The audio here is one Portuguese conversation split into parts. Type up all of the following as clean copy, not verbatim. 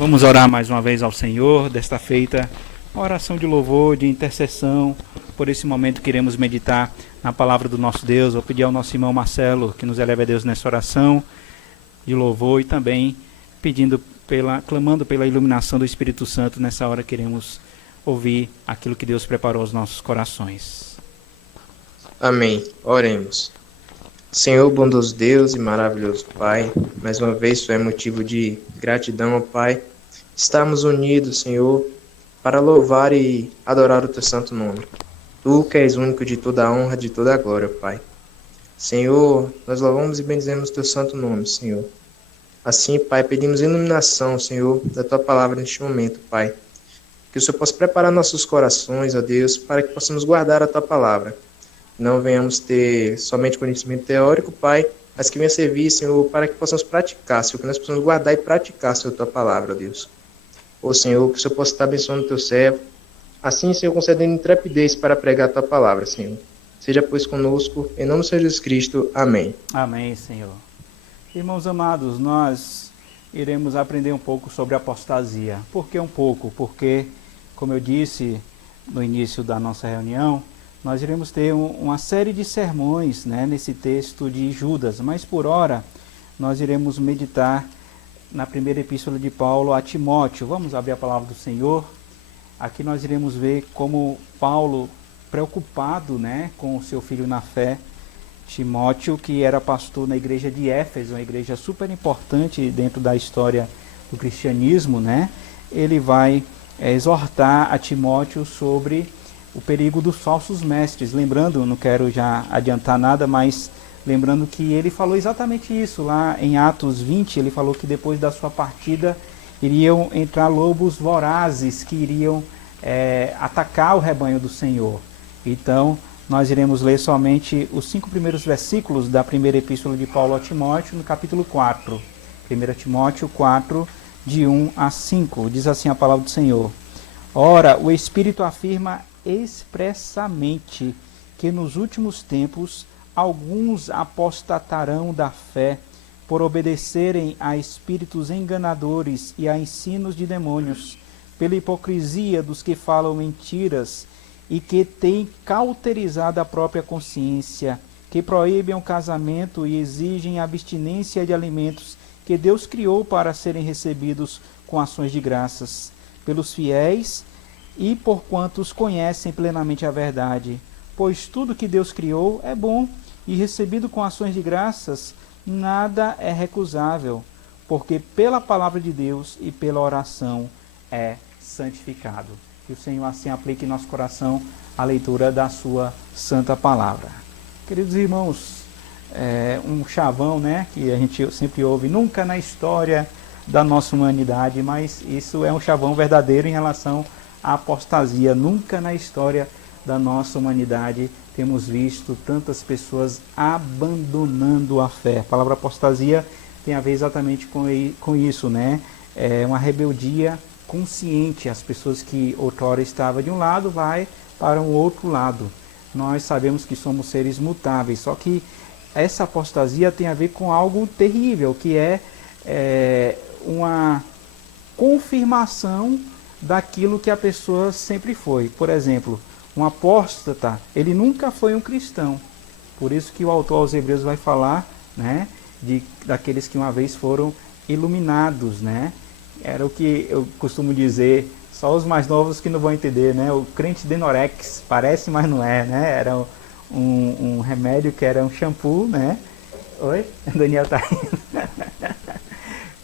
Vamos orar mais uma vez ao Senhor, desta feita, uma oração de louvor, de intercessão. Por esse momento queremos meditar na palavra do nosso Deus. Vou pedir ao nosso irmão Marcelo que nos eleve a Deus nessa oração de louvor e também clamando pela iluminação do Espírito Santo. Nessa hora queremos ouvir aquilo que Deus preparou aos nossos corações. Amém. Oremos. Senhor, bondoso Deus e maravilhoso Pai, mais uma vez isso é motivo de gratidão ao Pai. Estamos unidos, Senhor, para louvar e adorar o Teu santo nome. Tu que és único de toda a honra, de toda a glória, Pai. Senhor, nós louvamos e bendizemos o Teu santo nome, Senhor. Assim, Pai, pedimos iluminação, Senhor, da Tua palavra neste momento, Pai. Que o Senhor possa preparar nossos corações, ó Deus, para que possamos guardar a Tua palavra. Não venhamos ter somente conhecimento teórico, Pai, mas que venha servir, Senhor, para que possamos praticar, Senhor, que nós possamos guardar e praticar, Senhor, a Tua palavra, ó Deus. Ó Senhor, que o Senhor possa estar abençoando o Teu servo. Assim, Senhor, concedendo intrepidez para pregar a Tua palavra, Senhor. Seja, pois, conosco, em nome de Jesus Cristo. Amém. Amém, Senhor. Irmãos amados, nós iremos aprender um pouco sobre apostasia. Por que um pouco? Porque, como eu disse no início da nossa reunião, nós iremos ter uma série de sermões, né, nesse texto de Judas, mas por hora nós iremos meditar na primeira epístola de Paulo a Timóteo. Vamos abrir a palavra do Senhor. Aqui nós iremos ver como Paulo, preocupado, né, com o seu filho na fé, Timóteo, que era pastor na igreja de Éfeso, uma igreja super importante dentro da história do cristianismo, né, ele vai exortar a Timóteo sobre o perigo dos falsos mestres. Lembrando, não quero já adiantar nada, mas lembrando que ele falou exatamente isso lá em Atos 20, ele falou que depois da sua partida iriam entrar lobos vorazes que iriam atacar o rebanho do Senhor. Então, nós iremos ler somente os 5 primeiros versículos da primeira epístola de Paulo a Timóteo, no capítulo 4. 1 Timóteo 4, de 1 a 5. Diz assim a palavra do Senhor: Ora, o Espírito afirma expressamente que nos últimos tempos alguns apostatarão da fé por obedecerem a espíritos enganadores e a ensinos de demônios, pela hipocrisia dos que falam mentiras e que têm cauterizado a própria consciência, que proíbem o casamento e exigem abstinência de alimentos que Deus criou para serem recebidos com ações de graças pelos fiéis e por quantos conhecem plenamente a verdade. Pois tudo que Deus criou é bom, e recebido com ações de graças, nada é recusável, porque pela palavra de Deus e pela oração é santificado. Que o Senhor assim aplique em nosso coração a leitura da sua santa palavra. Queridos irmãos, um chavão, né, que a gente sempre ouve, nunca na história da nossa humanidade, mas isso é um chavão verdadeiro em relação à apostasia. Nunca na história da nossa humanidade temos visto tantas pessoas abandonando a fé. A palavra apostasia tem a ver exatamente com isso, né? É uma rebeldia consciente. As pessoas que outrora estavam de um lado vai para um outro lado. Nós sabemos que somos seres mutáveis, só que essa apostasia tem a ver com algo terrível, que é uma confirmação daquilo que a pessoa sempre foi. Por exemplo, um apóstata, ele nunca foi um cristão. Por isso que o autor aos Hebreus vai falar, né, daqueles que uma vez foram iluminados, né? Era o que eu costumo dizer, só os mais novos que não vão entender, né? O crente Denorex, parece, mas não é, né? Era um remédio que era um shampoo, né? Oi? Daniel tá rindo.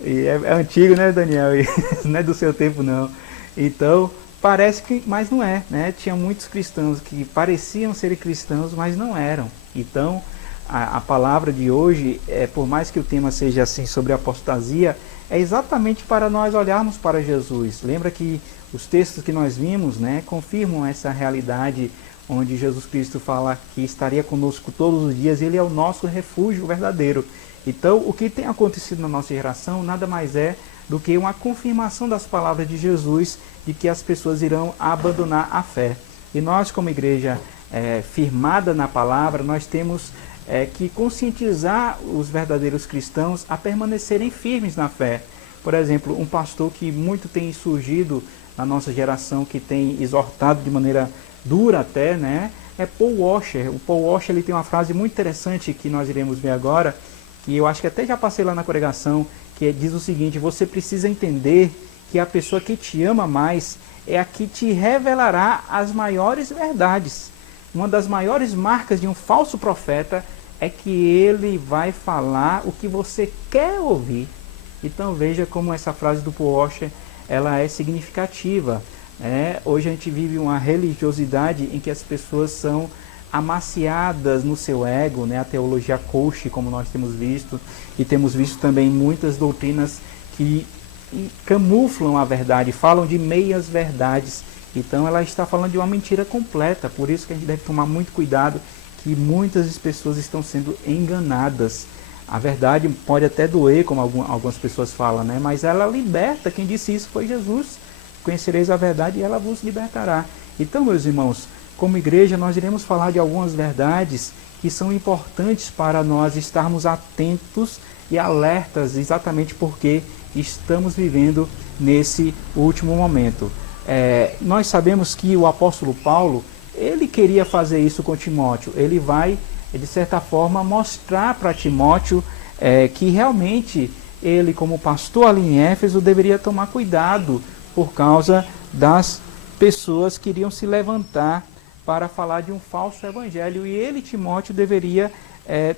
E é antigo, né, Daniel? E não é do seu tempo, não. Então, parece que, mas não é, né? Tinha muitos cristãos que pareciam ser cristãos, mas não eram. Então, a palavra de hoje, por mais que o tema seja assim sobre apostasia, é exatamente para nós olharmos para Jesus. Lembra que os textos que nós vimos, né, confirmam essa realidade, onde Jesus Cristo fala que estaria conosco todos os dias, ele é o nosso refúgio verdadeiro. Então, o que tem acontecido na nossa geração nada mais é do que uma confirmação das palavras de Jesus, de que as pessoas irão abandonar a fé. E nós, como igreja firmada na palavra, nós temos que conscientizar os verdadeiros cristãos a permanecerem firmes na fé. Por exemplo, um pastor que muito tem surgido na nossa geração, que tem exortado de maneira dura até, né? É Paul Washer. O Paul Washer, ele tem uma frase muito interessante que nós iremos ver agora, que eu acho que até já passei lá na congregação, que diz o seguinte: você precisa entender que a pessoa que te ama mais é a que te revelará as maiores verdades. Uma das maiores marcas de um falso profeta é que ele vai falar o que você quer ouvir. Então veja como essa frase do Paul Washer, ela é significativa. Hoje a gente vive uma religiosidade em que as pessoas são amaciadas no seu ego, né? A teologia coach, como nós temos visto, e temos visto também muitas doutrinas que camuflam a verdade, falam de meias verdades. Então ela está falando de uma mentira completa. Por isso que a gente deve tomar muito cuidado, que muitas pessoas estão sendo enganadas. A verdade pode até doer, como algumas pessoas falam, né? Mas ela liberta. Quem disse isso foi Jesus. Conhecereis a verdade e ela vos libertará. Então, meus irmãos, como igreja, nós iremos falar de algumas verdades que são importantes para nós estarmos atentos e alertas, exatamente porque estamos vivendo nesse último momento. Nós sabemos que o apóstolo Paulo, ele queria fazer isso com Timóteo. Ele vai, de certa forma, mostrar para Timóteo que realmente ele, como pastor ali em Éfeso, deveria tomar cuidado por causa das pessoas que iriam se levantar para falar de um falso evangelho. E ele, Timóteo, deveria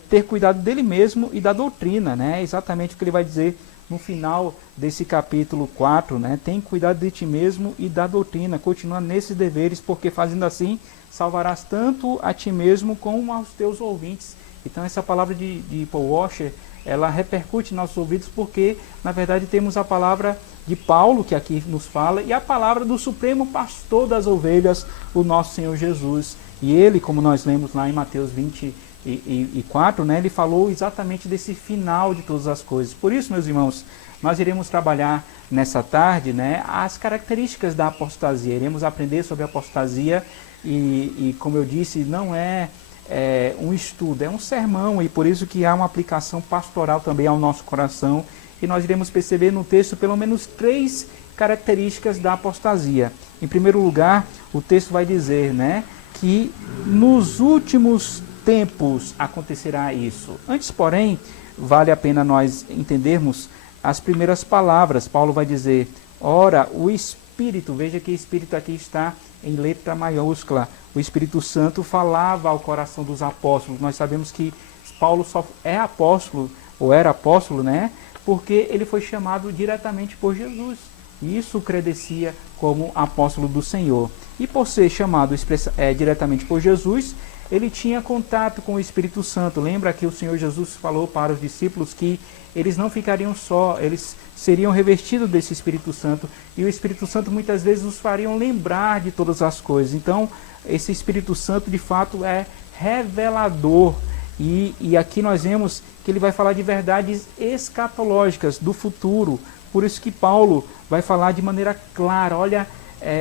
ter cuidado dele mesmo e da doutrina, né? Exatamente o que ele vai dizer no final desse capítulo 4, né? Tem cuidado de ti mesmo e da doutrina, continua nesses deveres, porque fazendo assim, salvarás tanto a ti mesmo como aos teus ouvintes. Então essa palavra de Paul Washer, ela repercute em nossos ouvidos, porque na verdade temos a palavra de Paulo, que aqui nos fala, e a palavra do supremo pastor das ovelhas, o nosso Senhor Jesus. E ele, como nós lemos lá em Mateus 24, né, ele falou exatamente desse final de todas as coisas. Por isso, meus irmãos, nós iremos trabalhar nessa tarde, né, as características da apostasia. Iremos aprender sobre a apostasia e como eu disse, não é um estudo, é um sermão, e por isso que há uma aplicação pastoral também ao nosso coração. E nós iremos perceber no texto pelo menos 3 características da apostasia. Em primeiro lugar, o texto vai dizer, né, que nos últimos tempos acontecerá isso. Antes, porém, vale a pena nós entendermos as primeiras palavras. Paulo vai dizer: ora, o Espírito, veja que Espírito aqui está em letra maiúscula. O Espírito Santo falava ao coração dos apóstolos. Nós sabemos que Paulo só é apóstolo, ou era apóstolo, né? Porque ele foi chamado diretamente por Jesus. E isso o credencia como apóstolo do Senhor. E por ser chamado diretamente por Jesus, ele tinha contato com o Espírito Santo. Lembra que o Senhor Jesus falou para os discípulos que eles não ficariam só, eles seriam revestidos desse Espírito Santo. E o Espírito Santo muitas vezes os fariam lembrar de todas as coisas. Então, esse Espírito Santo de fato é revelador. E aqui nós vemos que ele vai falar de verdades escatológicas do futuro. Por isso que Paulo vai falar de maneira clara. Olha,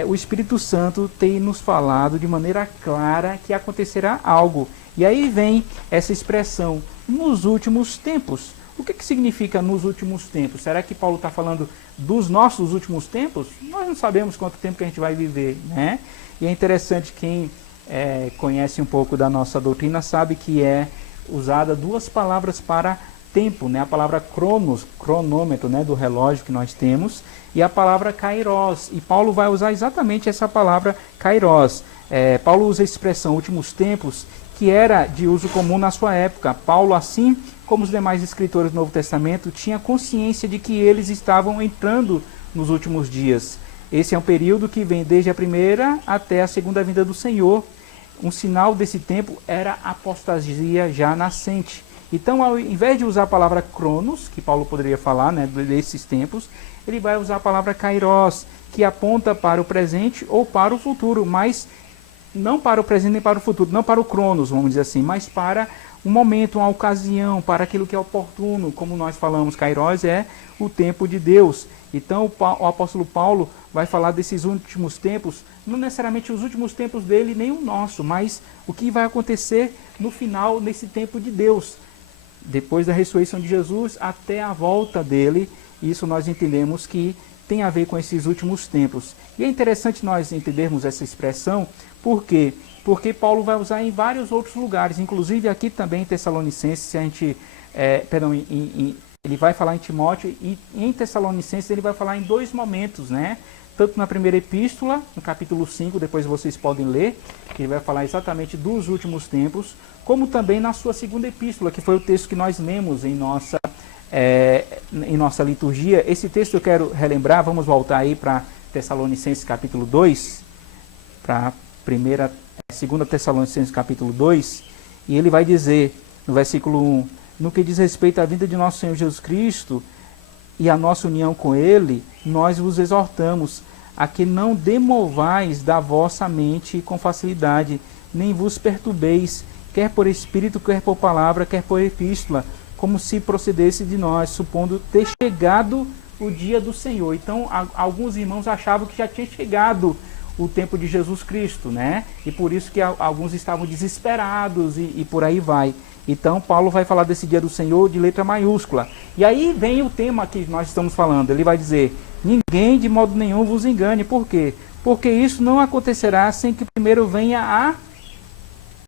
o Espírito Santo tem nos falado de maneira clara que acontecerá algo. E aí vem essa expressão, nos últimos tempos. O que significa nos últimos tempos? Será que Paulo está falando dos nossos últimos tempos? Nós não sabemos quanto tempo que a gente vai viver, né? E é interessante, quem conhece um pouco da nossa doutrina sabe que é usada 2 palavras para tempo, né? A palavra cronos, cronômetro, né, do relógio que nós temos, e a palavra kairos. E Paulo vai usar exatamente essa palavra kairos. Paulo usa a expressão últimos tempos, que era de uso comum na sua época. Paulo, assim como os demais escritores do Novo Testamento, tinha consciência de que eles estavam entrando nos últimos dias. Esse é um período que vem desde a primeira até a segunda vinda do Senhor. Um sinal desse tempo era a apostasia já nascente. Então, ao invés de usar a palavra cronos, que Paulo poderia falar, né, desses tempos, ele vai usar a palavra kairos, que aponta para o presente ou para o futuro, mas não para o presente nem para o futuro, não para o cronos, vamos dizer assim, mas para um momento, uma ocasião, para aquilo que é oportuno. Como nós falamos, kairos é o tempo de Deus. Então o apóstolo Paulo vai falar desses últimos tempos, não necessariamente os últimos tempos dele, nem o nosso, mas o que vai acontecer no final, nesse tempo de Deus, depois da ressurreição de Jesus até a volta dele. isso nós entendemos que tem a ver com esses últimos tempos. E é interessante nós entendermos essa expressão, por quê? Porque Paulo vai usar em vários outros lugares, inclusive aqui também em Tessalonicenses, se a gente, ele vai falar em Timóteo, e em Tessalonicenses ele vai falar em dois momentos, né? Tanto na primeira epístola, no capítulo 5, depois vocês podem ler, que ele vai falar exatamente dos últimos tempos, como também na sua segunda epístola, que foi o texto que nós lemos em nossa liturgia. Esse texto eu quero relembrar, vamos voltar aí para Tessalonicenses capítulo 2, para 2 Tessalonicenses capítulo 2, e ele vai dizer, no versículo 1, no que diz respeito à vinda de nosso Senhor Jesus Cristo e a nossa união com Ele, nós vos exortamos a que não demovais da vossa mente com facilidade, nem vos perturbeis, quer por espírito, quer por palavra, quer por epístola, como se procedesse de nós, supondo ter chegado o dia do Senhor. Então, alguns irmãos achavam que já tinha chegado o tempo de Jesus Cristo, né? E por isso que alguns estavam desesperados e por aí vai. Então, Paulo vai falar desse dia do Senhor de letra maiúscula. E aí vem o tema que nós estamos falando. Ele vai dizer, ninguém de modo nenhum vos engane. Por quê? Porque isso não acontecerá sem que primeiro venha a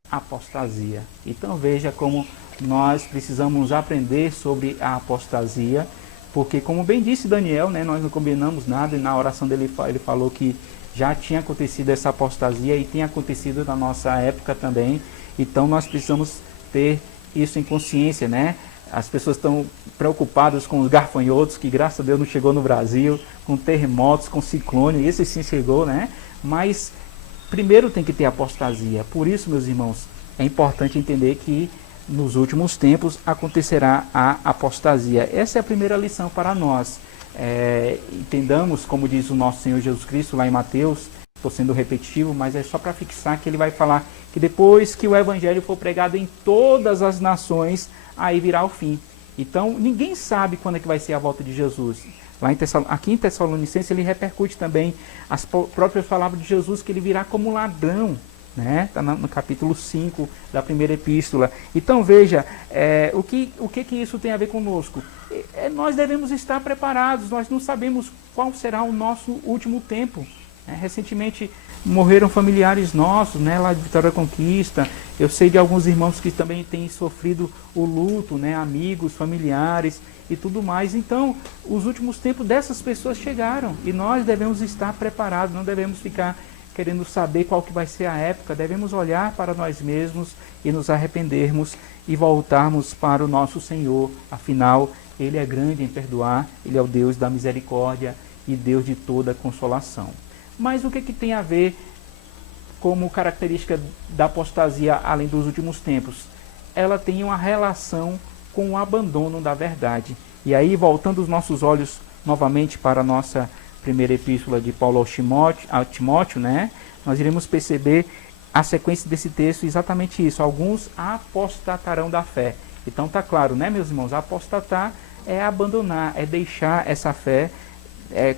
apostasia. Então, veja como nós precisamos aprender sobre a apostasia, porque, como bem disse Daniel, né, nós não combinamos nada, e na oração dele ele falou que já tinha acontecido essa apostasia e tem acontecido na nossa época também. Então nós precisamos ter isso em consciência, né? As pessoas estão preocupadas com os gafanhotos, que graças a Deus não chegou no Brasil, com terremotos, com ciclone, esse sim chegou, né? Mas primeiro tem que ter apostasia. Por isso, meus irmãos, é importante entender que nos últimos tempos acontecerá a apostasia. Essa é a primeira lição para nós. Entendamos, como diz o nosso Senhor Jesus Cristo lá em Mateus, estou sendo repetitivo, mas é só para fixar que ele vai falar que depois que o Evangelho for pregado em todas as nações, aí virá o fim. Então, ninguém sabe quando é que vai ser a volta de Jesus. Aqui em Tessalonicenses ele repercute também as próprias palavras de Jesus, que ele virá como ladrão. Está no capítulo 5 da primeira epístola. Então veja, o que isso tem a ver conosco? Nós devemos estar preparados, nós não sabemos qual será o nosso último tempo. Recentemente morreram familiares nossos, lá de Vitória da Conquista. Eu sei de alguns irmãos que também têm sofrido o luto, amigos, familiares e tudo mais. Então, os últimos tempos dessas pessoas chegaram e nós devemos estar preparados, não devemos ficar querendo saber qual que vai ser a época. Devemos olhar para nós mesmos e nos arrependermos e voltarmos para o nosso Senhor. Afinal, Ele é grande em perdoar, Ele é o Deus da misericórdia e Deus de toda consolação. Mas o que tem a ver como característica da apostasia além dos últimos tempos? Ela tem uma relação com o abandono da verdade. E aí, voltando os nossos olhos novamente para a nossa primeira epístola de Paulo a Timóteo, nós iremos perceber a sequência desse texto exatamente isso. Alguns apostatarão da fé. Então está claro, meus irmãos? Apostatar é abandonar, é deixar essa fé,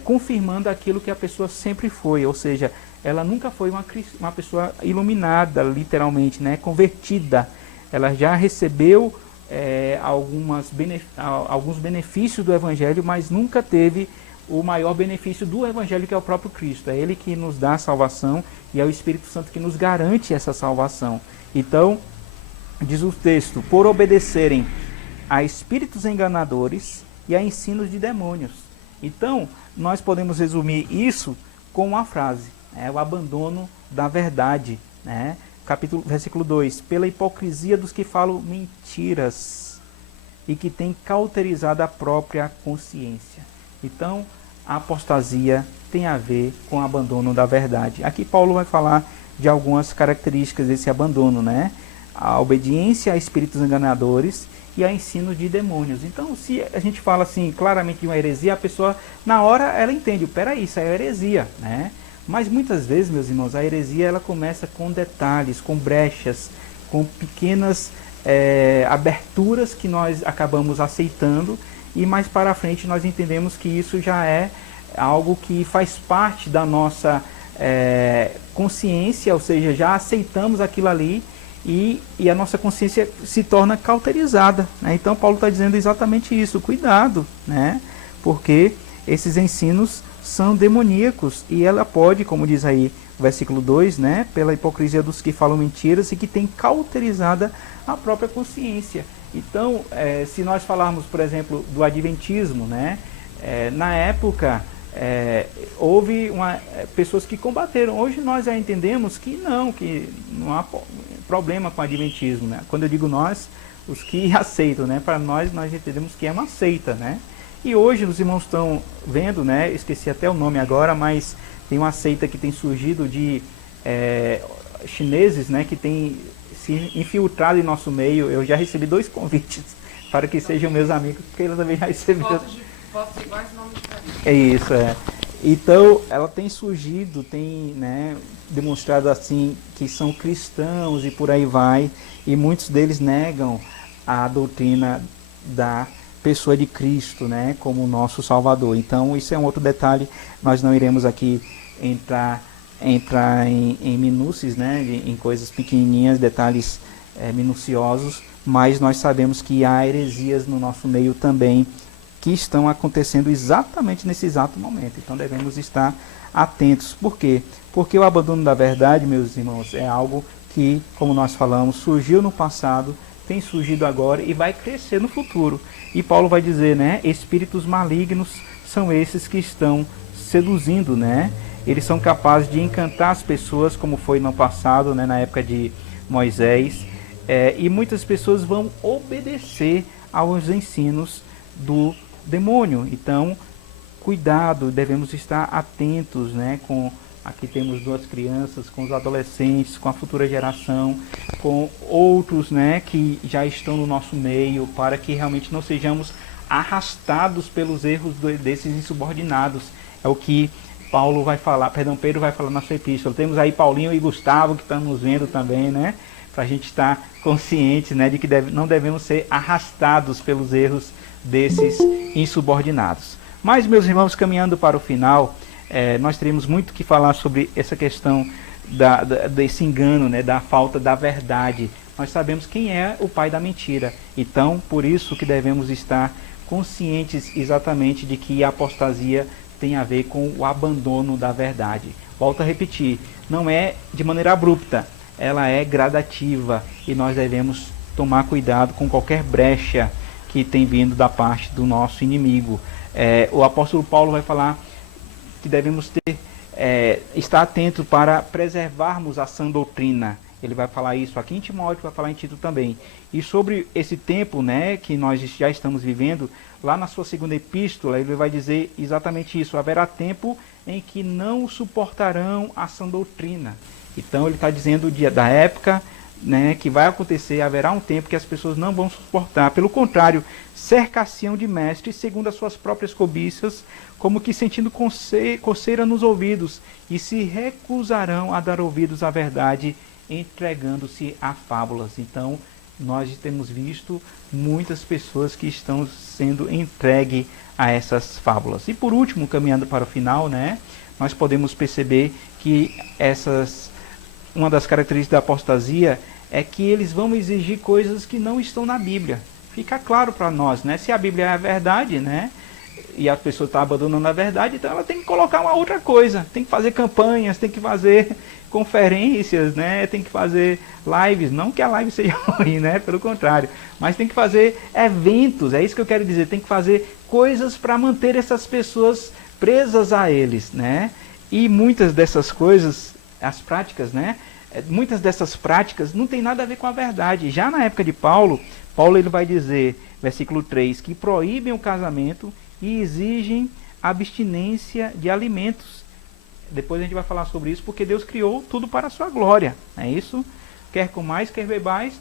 confirmando aquilo que a pessoa sempre foi. Ou seja, ela nunca foi uma pessoa iluminada, literalmente, convertida. Ela já recebeu alguns benefícios do Evangelho, mas nunca teve o maior benefício do Evangelho, que é o próprio Cristo. É Ele que nos dá a salvação e é o Espírito Santo que nos garante essa salvação. Então, diz o texto, por obedecerem a espíritos enganadores e a ensinos de demônios. Então, nós podemos resumir isso com uma frase, o abandono da verdade. Versículo 2, pela hipocrisia dos que falam mentiras e que têm cauterizado a própria consciência. Então, a apostasia tem a ver com o abandono da verdade. Aqui Paulo vai falar de algumas características desse abandono, A obediência a espíritos enganadores e a ensino de demônios. Então, se a gente fala assim claramente de uma heresia, a pessoa, na hora, ela entende, peraí, isso é heresia, Mas muitas vezes, meus irmãos, a heresia ela começa com detalhes, com brechas, com pequenas aberturas que nós acabamos aceitando, e mais para frente nós entendemos que isso já é algo que faz parte da nossa consciência, ou seja, já aceitamos aquilo ali e a nossa consciência se torna cauterizada. Então Paulo está dizendo exatamente isso, cuidado, porque esses ensinos são demoníacos e ela pode, como diz aí o versículo 2, né, pela hipocrisia dos que falam mentiras e que tem cauterizada a própria consciência. Então, se nós falarmos, por exemplo, do adventismo, né, na época houve pessoas que combateram. Hoje nós já entendemos que não há problema com o adventismo, né? Quando eu digo nós, os que aceitam, né? Para nós entendemos que é uma seita, né? E hoje os irmãos estão vendo, né? Esqueci até o nome agora, mas tem uma seita que tem surgido de chineses, né? Que tem se infiltrado em nosso meio. Eu já recebi 2 convites para que sejam meus amigos, porque eles também já receberam. Fotos iguais, nome diferente. É isso, Então, ela tem surgido, tem, né, demonstrado assim que são cristãos e por aí vai, e muitos deles negam a doutrina da pessoa de Cristo, né, como nosso Salvador. Então, isso é um outro detalhe, nós não iremos aqui entrar em minúcias, né, em coisas pequenininhas, detalhes minuciosos, mas nós sabemos que há heresias no nosso meio também, que estão acontecendo exatamente nesse exato momento. Então devemos estar atentos. Por quê? Porque o abandono da verdade, meus irmãos, é algo que, como nós falamos, surgiu no passado, tem surgido agora e vai crescer no futuro. E Paulo vai dizer, né, espíritos malignos são esses que estão seduzindo, né? Eles são capazes de encantar as pessoas, como foi no passado, né, na época de Moisés, e muitas pessoas vão obedecer aos ensinos do demônio. Então, cuidado, devemos estar atentos, né, aqui temos 2 crianças, com os adolescentes, com a futura geração, com outros, né, que já estão no nosso meio, para que realmente não sejamos arrastados pelos erros desses insubordinados. É o que Pedro vai falar na sua epístola. Temos aí Paulinho e Gustavo que estão nos vendo também, né, para a gente estar consciente, né, de que não devemos ser arrastados pelos erros desses insubordinados. Mas, meus irmãos, caminhando para o final, nós teremos muito que falar sobre essa questão desse engano, né, da falta da verdade. Nós sabemos quem é o pai da mentira. Então, por isso que devemos estar conscientes exatamente de que a apostasia tem a ver com o abandono da verdade. Volto a repetir, não é de maneira abrupta, ela é gradativa e nós devemos tomar cuidado com qualquer brecha que tem vindo da parte do nosso inimigo. O apóstolo Paulo vai falar que devemos estar atentos para preservarmos a sã doutrina. Ele vai falar isso aqui em Timóteo, vai falar em Tito também. E sobre esse tempo, né, que nós já estamos vivendo, lá na sua 2ª epístola, ele vai dizer exatamente isso. Haverá tempo em que não suportarão a sã doutrina. Então ele está dizendo da época, né, que vai acontecer, haverá um tempo que as pessoas não vão suportar. Pelo contrário, cercar-se-ão de mestres segundo as suas próprias cobiças, como que sentindo coceira nos ouvidos, e se recusarão a dar ouvidos à verdade, entregando-se a fábulas. Então, nós temos visto muitas pessoas que estão sendo entregues a essas fábulas. E por último, caminhando para o final, né, nós podemos perceber que uma das características da apostasia é que eles vão exigir coisas que não estão na Bíblia. Fica claro para nós, né? Se a Bíblia é a verdade, né, e a pessoa está abandonando a verdade, então ela tem que colocar uma outra coisa. Tem que fazer campanhas, tem que fazer conferências, né? Tem que fazer lives. Não que a live seja ruim, né? Pelo contrário. Mas tem que fazer eventos, é isso que eu quero dizer. Tem que fazer coisas para manter essas pessoas presas a eles, né? E muitas dessas coisas, as práticas, né? Muitas dessas práticas não tem nada a ver com a verdade. Já na época de Paulo ele vai dizer, versículo 3, que proíbem o casamento e exigem abstinência de alimentos. Depois a gente vai falar sobre isso, porque Deus criou tudo para a sua glória. É isso? Quer comais, quer bebais,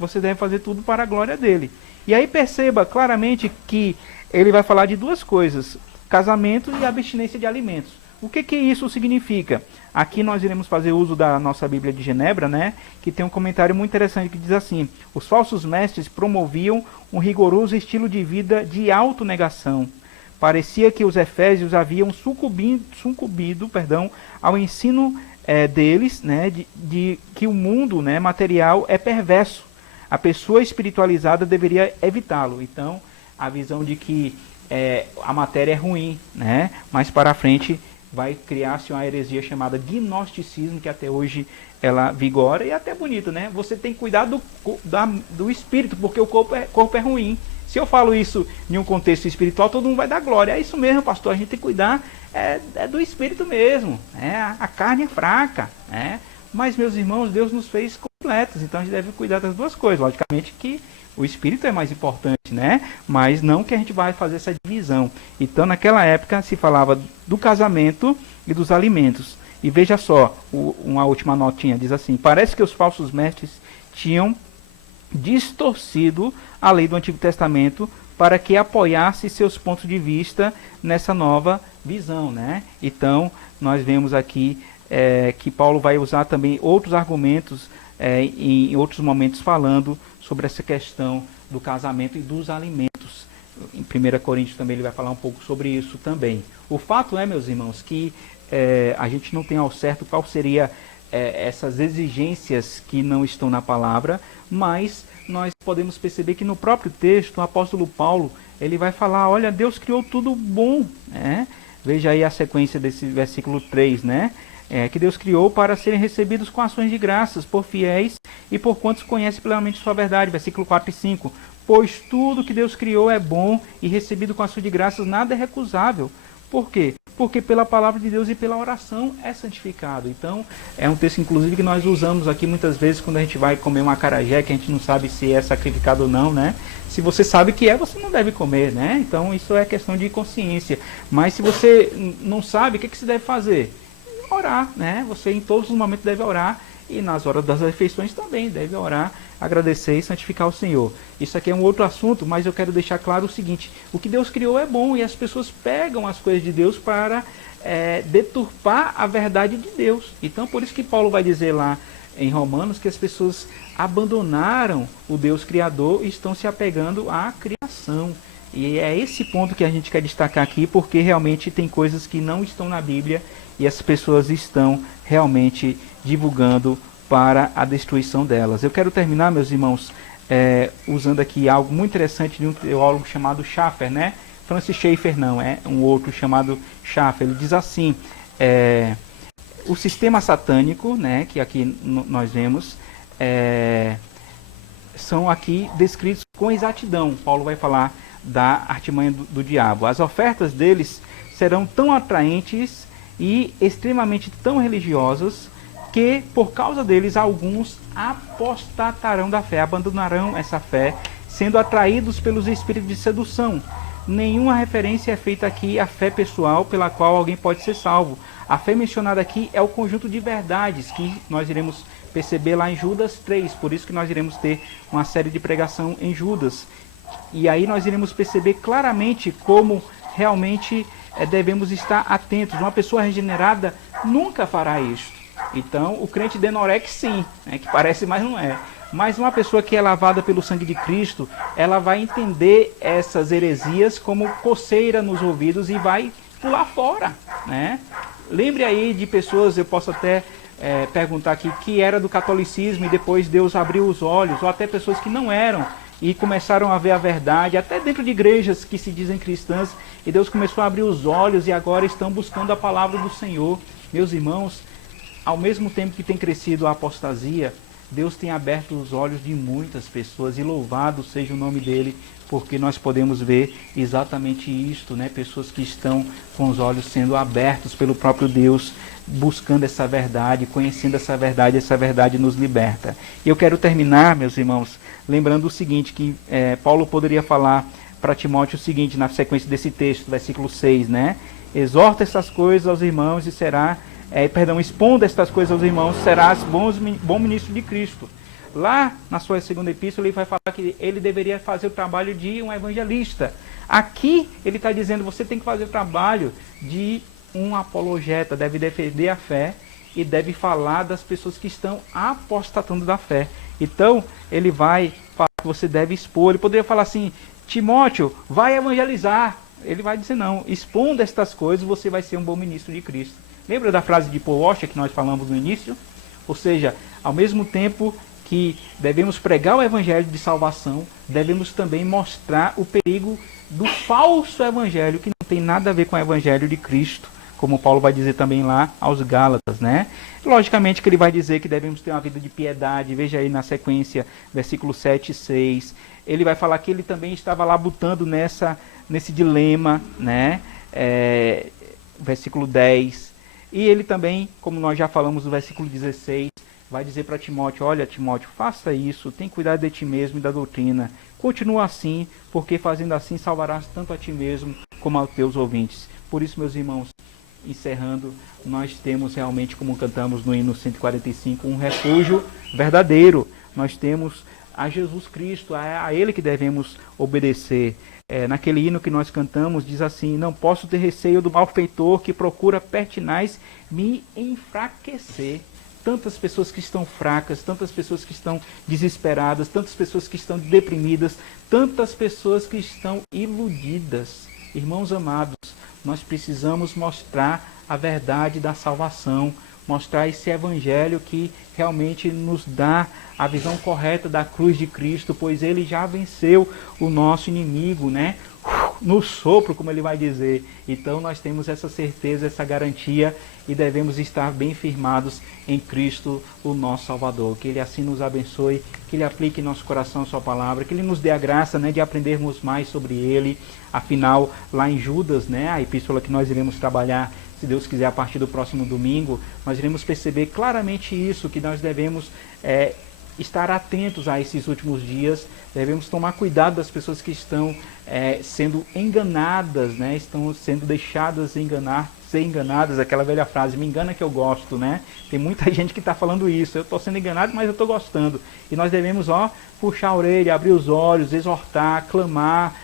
você deve fazer tudo para a glória dele. E aí perceba claramente que ele vai falar de 2 coisas, casamento e abstinência de alimentos. O que isso significa? Aqui nós iremos fazer uso da nossa Bíblia de Genebra, né, que tem um comentário muito interessante que diz assim: os falsos mestres promoviam um rigoroso estilo de vida de autonegação. Parecia que os efésios haviam sucumbido ao ensino deles, né, de que o mundo, né, material é perverso. A pessoa espiritualizada deveria evitá-lo. Então, a visão de que a matéria é ruim, né? Mais para frente vai criar-se uma heresia chamada gnosticismo, que até hoje ela vigora e é até bonito, né? Você tem que cuidar do espírito, porque o corpo é ruim. Se eu falo isso em um contexto espiritual, todo mundo vai dar glória. É isso mesmo, pastor, a gente tem que cuidar do espírito mesmo. A carne é fraca, né? Mas, meus irmãos, Deus nos fez completos, então a gente deve cuidar das duas coisas. Logicamente que o espírito é mais importante, né? Mas não que a gente vai fazer essa divisão. Então, naquela época, se falava do casamento e dos alimentos. E veja só, uma última notinha, diz assim: parece que os falsos mestres tinham distorcido a lei do Antigo Testamento para que apoiasse seus pontos de vista nessa nova visão, né? Então, nós vemos aqui que Paulo vai usar também outros argumentos em outros momentos falando sobre essa questão do casamento e dos alimentos. Em 1 Coríntios também ele vai falar um pouco sobre isso também. O fato é, meus irmãos, que a gente não tem ao certo qual seria essas exigências que não estão na palavra, mas nós podemos perceber que no próprio texto o apóstolo Paulo ele vai falar: olha, Deus criou tudo bom, né? Veja aí a sequência desse versículo 3, né? Que Deus criou para serem recebidos com ações de graças por fiéis e por quantos conhecem plenamente sua verdade. Versículo 4 e 5. Pois tudo que Deus criou é bom e recebido com ações de graças nada é recusável. Por quê? Porque pela palavra de Deus e pela oração é santificado. Então, é um texto, inclusive, que nós usamos aqui muitas vezes quando a gente vai comer um acarajé, que a gente não sabe se é sacrificado ou não, né? Se você sabe que você não deve comer, né? Então, isso é questão de consciência. Mas se você não sabe, o que você deve fazer? Orar, né? Você em todos os momentos deve orar, e nas horas das refeições também deve orar, agradecer e santificar o Senhor. Isso aqui é um outro assunto, mas eu quero deixar claro o seguinte: o que Deus criou é bom, e as pessoas pegam as coisas de Deus para deturpar a verdade de Deus. Então, por isso que Paulo vai dizer lá em Romanos que as pessoas abandonaram o Deus Criador e estão se apegando à criação. E é esse ponto que a gente quer destacar aqui, porque realmente tem coisas que não estão na Bíblia e as pessoas estão realmente divulgando para a destruição delas. Eu quero terminar, meus irmãos, usando aqui algo muito interessante de um teólogo chamado Schaeffer, né? Francis Schaeffer não, é um outro chamado Schaeffer. Ele diz assim: o sistema satânico, né, que aqui nós vemos, são aqui descritos com exatidão. Paulo vai falar da artimanha do diabo. As ofertas deles serão tão atraentes e extremamente tão religiosas que, por causa deles, alguns apostatarão da fé, abandonarão essa fé, sendo atraídos pelos espíritos de sedução. Nenhuma referência é feita aqui à fé pessoal pela qual alguém pode ser salvo. A fé mencionada aqui é o conjunto de verdades que nós iremos perceber lá em Judas 3, por isso que nós iremos ter uma série de pregação em Judas. E aí nós iremos perceber claramente como realmente devemos estar atentos. Uma pessoa regenerada nunca fará isso. Então, o crente denorex sim, né, que parece, mas não é. Mas uma pessoa que é lavada pelo sangue de Cristo, ela vai entender essas heresias como coceira nos ouvidos e vai pular fora, né? Lembre aí de pessoas, eu posso até perguntar aqui, que era do catolicismo e depois Deus abriu os olhos, ou até pessoas que não eram e começaram a ver a verdade, até dentro de igrejas que se dizem cristãs, e Deus começou a abrir os olhos e agora estão buscando a palavra do Senhor. Meus irmãos, ao mesmo tempo que tem crescido a apostasia, Deus tem aberto os olhos de muitas pessoas, e louvado seja o nome dele, porque nós podemos ver exatamente isto, né? Pessoas que estão com os olhos sendo abertos pelo próprio Deus, buscando essa verdade, conhecendo essa verdade nos liberta. E eu quero terminar, meus irmãos, lembrando o seguinte, que Paulo poderia falar para Timóteo o seguinte, na sequência desse texto, versículo 6, né? Exorta essas coisas aos irmãos e será... expondo estas coisas aos irmãos, serás bom ministro de Cristo. Lá na sua segunda epístola ele vai falar que ele deveria fazer o trabalho de um evangelista. Aqui ele está dizendo, você tem que fazer o trabalho de um apologeta, deve defender a fé e deve falar das pessoas que estão apostatando da fé. Então ele vai falar que você deve expor. Ele poderia falar assim: Timóteo, vai evangelizar. Ele vai dizer não, expondo estas coisas você vai ser um bom ministro de Cristo. Lembra da frase de Paul Washer que nós falamos no início? Ou seja, ao mesmo tempo que devemos pregar o evangelho de salvação, devemos também mostrar o perigo do falso evangelho, que não tem nada a ver com o evangelho de Cristo, como Paulo vai dizer também lá aos Gálatas, né? Logicamente que ele vai dizer que devemos ter uma vida de piedade. Veja aí na sequência, versículo 7 e 6. Ele vai falar que ele também estava lá botando nesse dilema, né? Versículo 10. E ele também, como nós já falamos no versículo 16, vai dizer para Timóteo: olha, Timóteo, faça isso, tem cuidado de ti mesmo e da doutrina. Continua assim, porque fazendo assim salvarás tanto a ti mesmo como aos teus ouvintes. Por isso, meus irmãos, encerrando, nós temos realmente, como cantamos no hino 145, um refúgio verdadeiro. Nós temos a Jesus Cristo, a Ele que devemos obedecer. Naquele hino que nós cantamos, diz assim: não posso ter receio do malfeitor que procura pertinaz me enfraquecer. Tantas pessoas que estão fracas, tantas pessoas que estão desesperadas, tantas pessoas que estão deprimidas, tantas pessoas que estão iludidas. Irmãos amados, nós precisamos mostrar a verdade da salvação, mostrar esse evangelho que realmente nos dá a visão correta da cruz de Cristo, pois ele já venceu o nosso inimigo, né? No sopro, como ele vai dizer. Então nós temos essa certeza, essa garantia, e devemos estar bem firmados em Cristo, o nosso Salvador. Que ele assim nos abençoe, que ele aplique em nosso coração a sua palavra, que ele nos dê a graça, né, de aprendermos mais sobre ele. Afinal, lá em Judas, né, a epístola que nós iremos trabalhar, se Deus quiser, a partir do próximo domingo, nós iremos perceber claramente isso, que nós devemos estar atentos a esses últimos dias, devemos tomar cuidado das pessoas que estão sendo enganadas, né? Estão sendo deixadas ser enganadas, aquela velha frase, me engana que eu gosto, né? Tem muita gente que está falando isso, eu estou sendo enganado, mas eu estou gostando. E nós devemos puxar a orelha, abrir os olhos, exortar, clamar,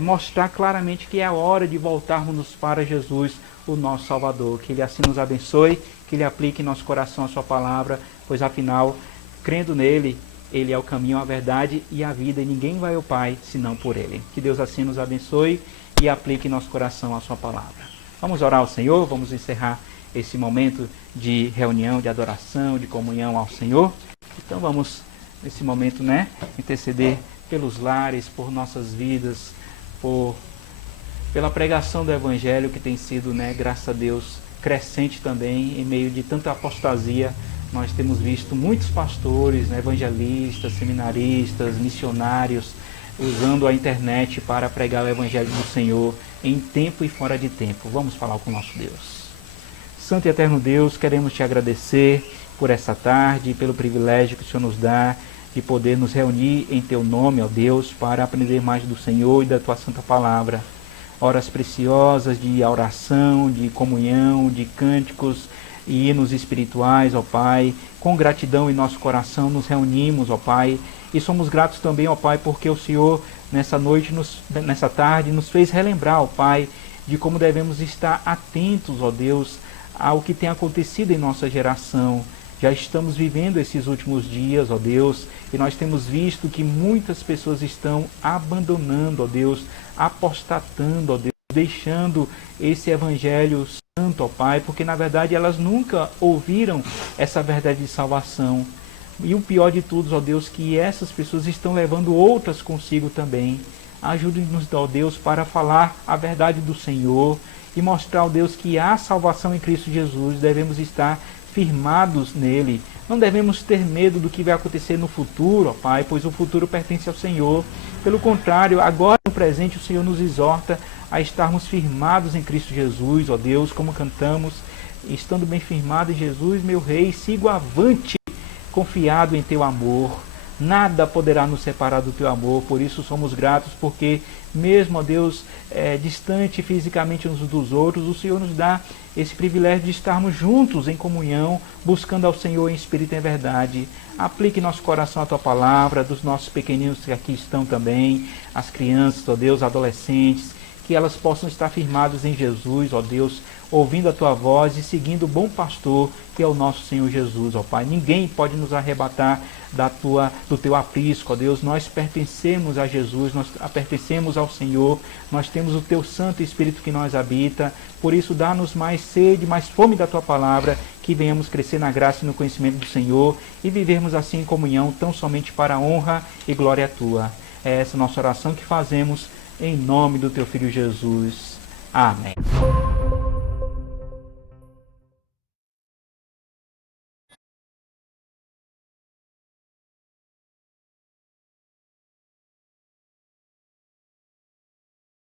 mostrar claramente que é a hora de voltarmos para Jesus, o nosso Salvador. Que ele assim nos abençoe, que ele aplique em nosso coração a sua palavra, pois afinal, crendo nele, ele é o caminho, a verdade e a vida, e ninguém vai ao Pai senão por ele. Que Deus assim nos abençoe e aplique em nosso coração a sua palavra. Vamos orar ao Senhor, vamos encerrar esse momento de reunião, de adoração, de comunhão ao Senhor. Então vamos, nesse momento, né, interceder pelos lares, por nossas vidas, pela pregação do Evangelho que tem sido, né, graças a Deus, crescente também, em meio de tanta apostasia. Nós temos visto muitos pastores, né, evangelistas, seminaristas, missionários, usando a internet para pregar o Evangelho do Senhor em tempo e fora de tempo. Vamos falar com o nosso Deus. Santo e eterno Deus, queremos te agradecer por essa tarde, pelo privilégio que o Senhor nos dá de poder nos reunir em teu nome, ó Deus, para aprender mais do Senhor e da tua santa palavra. Horas preciosas de oração, de comunhão, de cânticos e hinos espirituais, ó Pai. Com gratidão em nosso coração nos reunimos, ó Pai, e somos gratos também, ó Pai, porque o Senhor nessa noite, nessa tarde, nos fez relembrar, ó Pai, de como devemos estar atentos, ó Deus, ao que tem acontecido em nossa geração. Já estamos vivendo esses últimos dias, ó Deus, e nós temos visto que muitas pessoas estão abandonando, ó Deus, apostatando, ó Deus, deixando esse Evangelho Santo, ó Pai, porque na verdade elas nunca ouviram essa verdade de salvação. E o pior de tudo, ó Deus, que essas pessoas estão levando outras consigo também. Ajude-nos, ó Deus, para falar a verdade do Senhor e mostrar, ó Deus, que há salvação em Cristo Jesus. Devemos estar firmados nele. Não devemos ter medo do que vai acontecer no futuro, ó Pai, pois o futuro pertence ao Senhor. Pelo contrário, agora no presente o Senhor nos exorta a estarmos firmados em Cristo Jesus, ó Deus, como cantamos, estando bem firmado em Jesus, meu Rei, sigo avante, confiado em teu amor. Nada poderá nos separar do teu amor, por isso somos gratos, porque mesmo, ó Deus, distante fisicamente uns dos outros, o Senhor nos dá esse privilégio de estarmos juntos em comunhão, buscando ao Senhor em espírito e em verdade. Aplique em nosso coração a tua palavra, dos nossos pequeninos que aqui estão também, as crianças, ó Deus, adolescentes, que elas possam estar firmadas em Jesus, ó Deus, ouvindo a tua voz e seguindo o bom pastor, que é o nosso Senhor Jesus, ó Pai. Ninguém pode nos arrebatar do teu aprisco, ó Deus. Nós pertencemos a Jesus, nós pertencemos ao Senhor, nós temos o teu Santo Espírito que nós habita. Por isso, dá-nos mais sede, mais fome da tua palavra, que venhamos crescer na graça e no conhecimento do Senhor e vivermos assim em comunhão, tão somente para a honra e glória tua. É essa nossa oração que fazemos em nome do teu Filho Jesus. Amém.